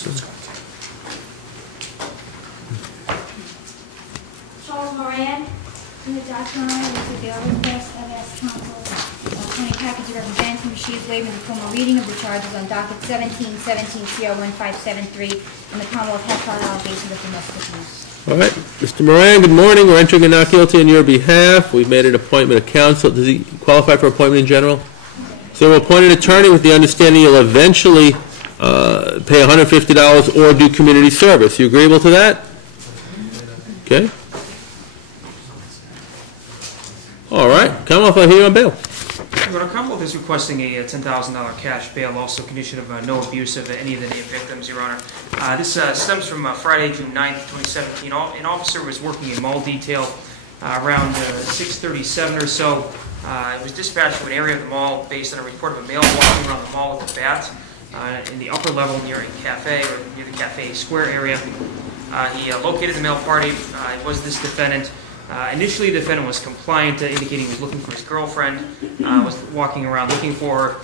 Charles Moran, in the document, with the bail request, I've asked counsel, Attorney Packard to represent him. She is waiving the formal reading of the charges on docket 1717 CR 1573, and the Commonwealth has filed allegations of domestic abuse. All right, Mr. Moran, good morning. We're entering a not guilty on your behalf. We've made an appointment of counsel. Does he qualify for appointment in general? So we'll appoint an attorney with the understanding you'll eventually pay $150 or do community service. You agreeable to that? Okay. All right, Commonwealth, I hear you on bail. Your Honor, Commonwealth is requesting a $10,000 cash bail, also condition of no abuse of any of the named victims, Your Honor. This stems from Friday, June 9th, 2017. An officer was working in mall detail around 6:37 or so. It was dispatched to an area of the mall based on a report of a male walking around the mall with a bat in the upper level near a cafe, or near the cafe square area. He located the male party. It was this defendant. Initially, the defendant was compliant, indicating he was looking for his girlfriend, was walking around looking for her.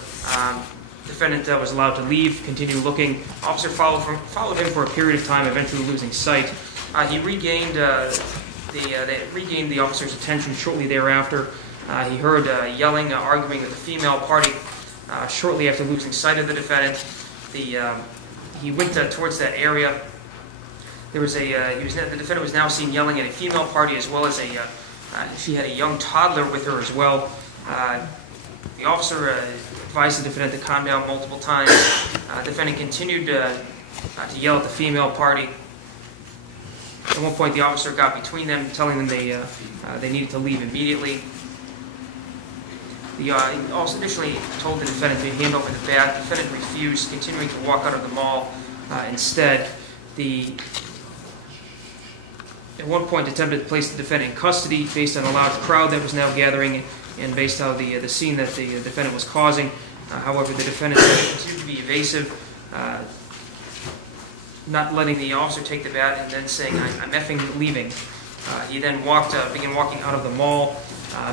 Defendant was allowed to leave, continue looking. Officer followed him for a period of time, eventually losing sight. He regained the officer's attention shortly thereafter. He heard yelling, arguing with the female party. Shortly after losing sight of the defendant, he went towards that area. There was the defendant was now seen yelling at a female party, as well as she had a young toddler with her as well. The officer advised the defendant to calm down multiple times. The defendant continued to yell at the female party. At one point, the officer got between them, telling them they needed to leave immediately. He also additionally told the defendant to hand over the bat. The defendant refused, continuing to walk out of the mall. Instead, at one point attempted to place the defendant in custody based on a large crowd that was now gathering and based on the scene that the defendant was causing. However, the defendant continued to be evasive, not letting the officer take the bat and then saying, "I'm effing leaving." He then began walking out of the mall.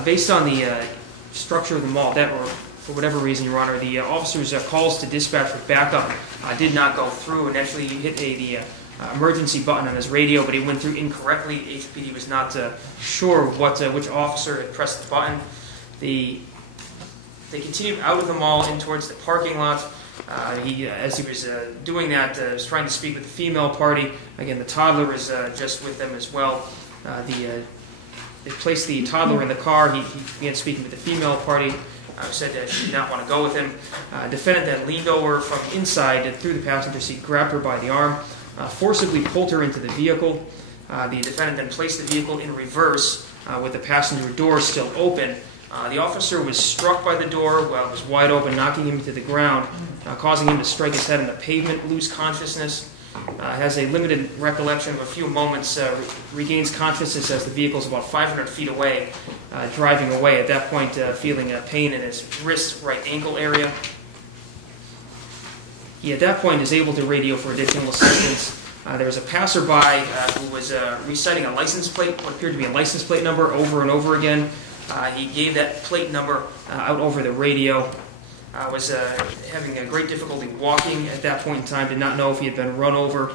Based on the structure of the mall, or for whatever reason, Your Honor, the officer's calls to dispatch for backup did not go through. And actually, he hit the emergency button on his radio, but he went through incorrectly. HPD was not sure which officer had pressed the button. They continued out of the mall in towards the parking lot. As he was doing that, was trying to speak with the female party. Again, the toddler was just with them as well. They placed the toddler in the car. He began speaking with the female party. Said she did not want to go with him. Defendant then leaned over from inside through the passenger seat, grabbed her by the arm, forcibly pulled her into the vehicle. The defendant then placed the vehicle in reverse with the passenger door still open. The officer was struck by the door while it was wide open, knocking him to the ground, causing him to strike his head on the pavement, lose consciousness. Has a limited recollection of a few moments, regains consciousness as the vehicle is about 500 feet away, driving away. At that point, feeling pain in his wrist, right ankle area. He, at that point, is able to radio for additional assistance. There was a passerby who was reciting a license plate, what appeared to be a license plate number, over and over again. He gave that plate number out over the radio. Was having a great difficulty walking at that point in time, did not know if he had been run over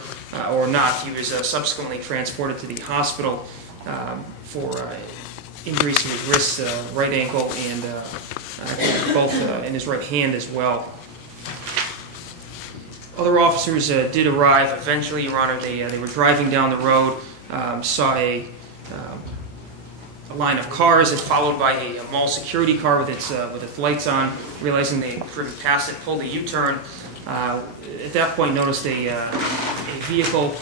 or not. He was subsequently transported to the hospital for injuries to his wrist, right ankle, and both in his right hand as well. Other officers did arrive eventually, Your Honor. They were driving down the road, saw a line of cars, and followed by a mall security car with its lights on. Realizing they had driven past it, pulled a U-turn. At that point, noticed a vehicle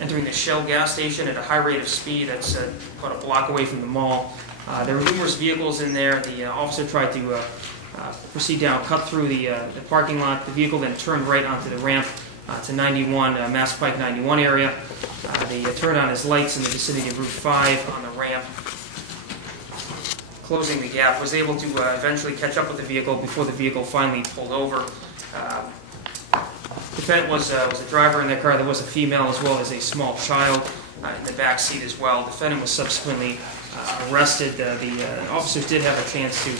entering the Shell gas station at a high rate of speed. That's about a block away from the mall. There were numerous vehicles in there. The officer tried to proceed down, cut through the parking lot. The vehicle then turned right onto the ramp to 91, Mass Pike 91 area. They turned on his lights in the vicinity of Route 5 on the ramp, closing the gap. Was able to eventually catch up with the vehicle before the vehicle finally pulled over. The defendant was a driver in that car. There was a female as well as a small child in the back seat as well. The defendant was subsequently arrested. The officers did have a chance to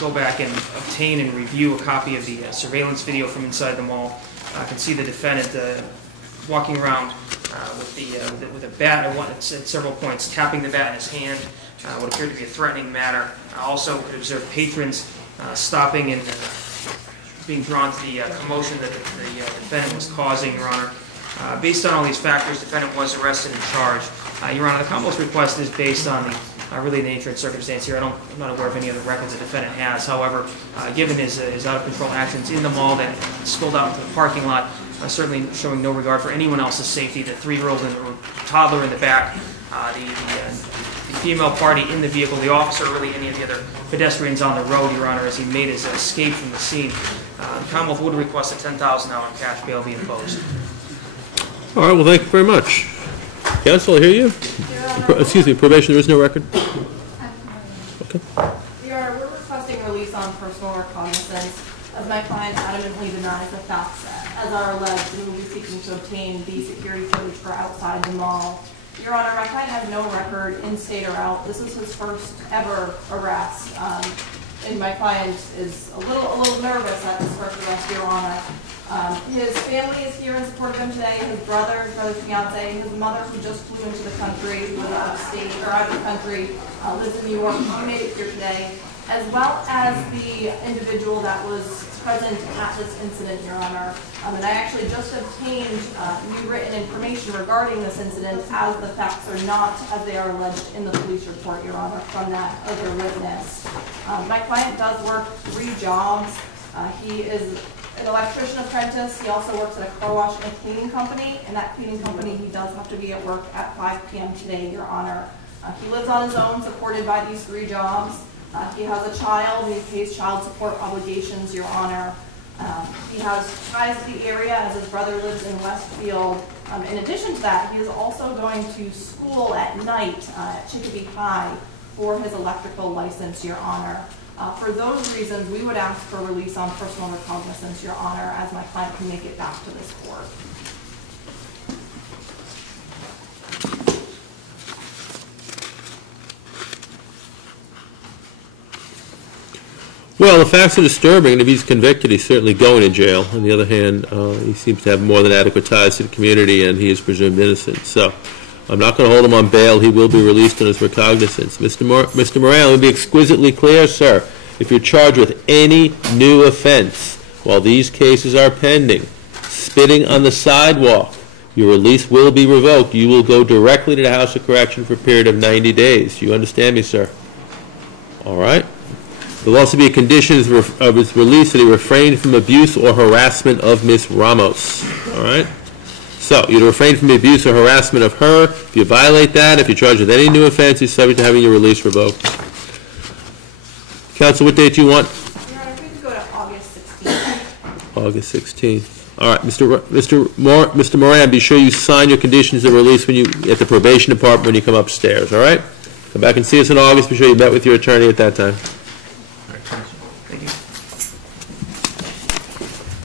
go back and obtain and review a copy of the surveillance video from inside the mall, can see the defendant walking around with a bat at several points, tapping the bat in his hand, what appeared to be a threatening manner. Also could observe patrons stopping and being drawn to the commotion that the defendant was causing, Your Honor. Based on all these factors, the defendant was arrested and charged. Your Honor, the Commonwealth's request is based on the really the nature and circumstance here. I'm not aware of any other records the defendant has. However, given his out-of-control actions in the mall that spilled out into the parking lot, certainly showing no regard for anyone else's safety, the 3-year-old and the toddler in the back, the female party in the vehicle, the officer, really any of the other pedestrians on the road, Your Honor, as he made his escape from the scene. The Commonwealth would request a $10,000 cash bail be imposed. All right, well, thank you very much. Counsel, I hear you. Excuse me, probation, there is no record? Okay. Your Honor, we're requesting release on personal recognizance as my client adamantly denies the facts as are alleged, and will be seeking to obtain the security footage for outside the mall. Your Honor, my client has no record in state or out. This was his first ever arrest, and my client is a little nervous at this first arrest, Your Honor. His family is here in support of him today. His brother's fiance, his mother, who just flew into the country, who was out of state or out of the country, lives in New York. She made it here today, as well as the individual that was present at this incident, Your Honor. And I actually just obtained new written information regarding this incident, as the facts are not as they are alleged in the police report, Your Honor, from that other witness. My client does work 3 jobs. He is an electrician apprentice. He also works at a car wash and a cleaning company. And that cleaning company, he does have to be at work at 5 p.m. today, Your Honor. He lives on his own, supported by these 3 jobs. He has a child, and he pays child support obligations, Your Honor. He has ties to the area as his brother lives in Westfield. In addition to that, he is also going to school at night at Chicopee High for his electrical license, Your Honor. For those reasons, we would ask for release on personal recognizance, Your Honor, as my client can make it back to this court. Well, the facts are disturbing, and if he's convicted, he's certainly going to jail. On the other hand, he seems to have more than adequate ties to the community, and he is presumed innocent. So I'm not going to hold him on bail. He will be released on his recognizance. Mr. Moran, let me be exquisitely clear, sir. If you're charged with any new offense while these cases are pending, spitting on the sidewalk, your release will be revoked. You will go directly to the House of Correction for a period of 90 days. Do you understand me, sir? All right. There will also be a condition of his release that he refrain from abuse or harassment of Ms. Ramos. All right? So, you refrain from the abuse or harassment of her. If you violate that, if you're charged with any new offense, you're subject to having your release revoked. Counsel, what date do you want? Your Honor, we could go to August 16th. August 16th. All right, Mr. Moran, be sure you sign your conditions of release when you at the probation department when you come upstairs. All right? Come back and see us in August. Be sure you met with your attorney at that time.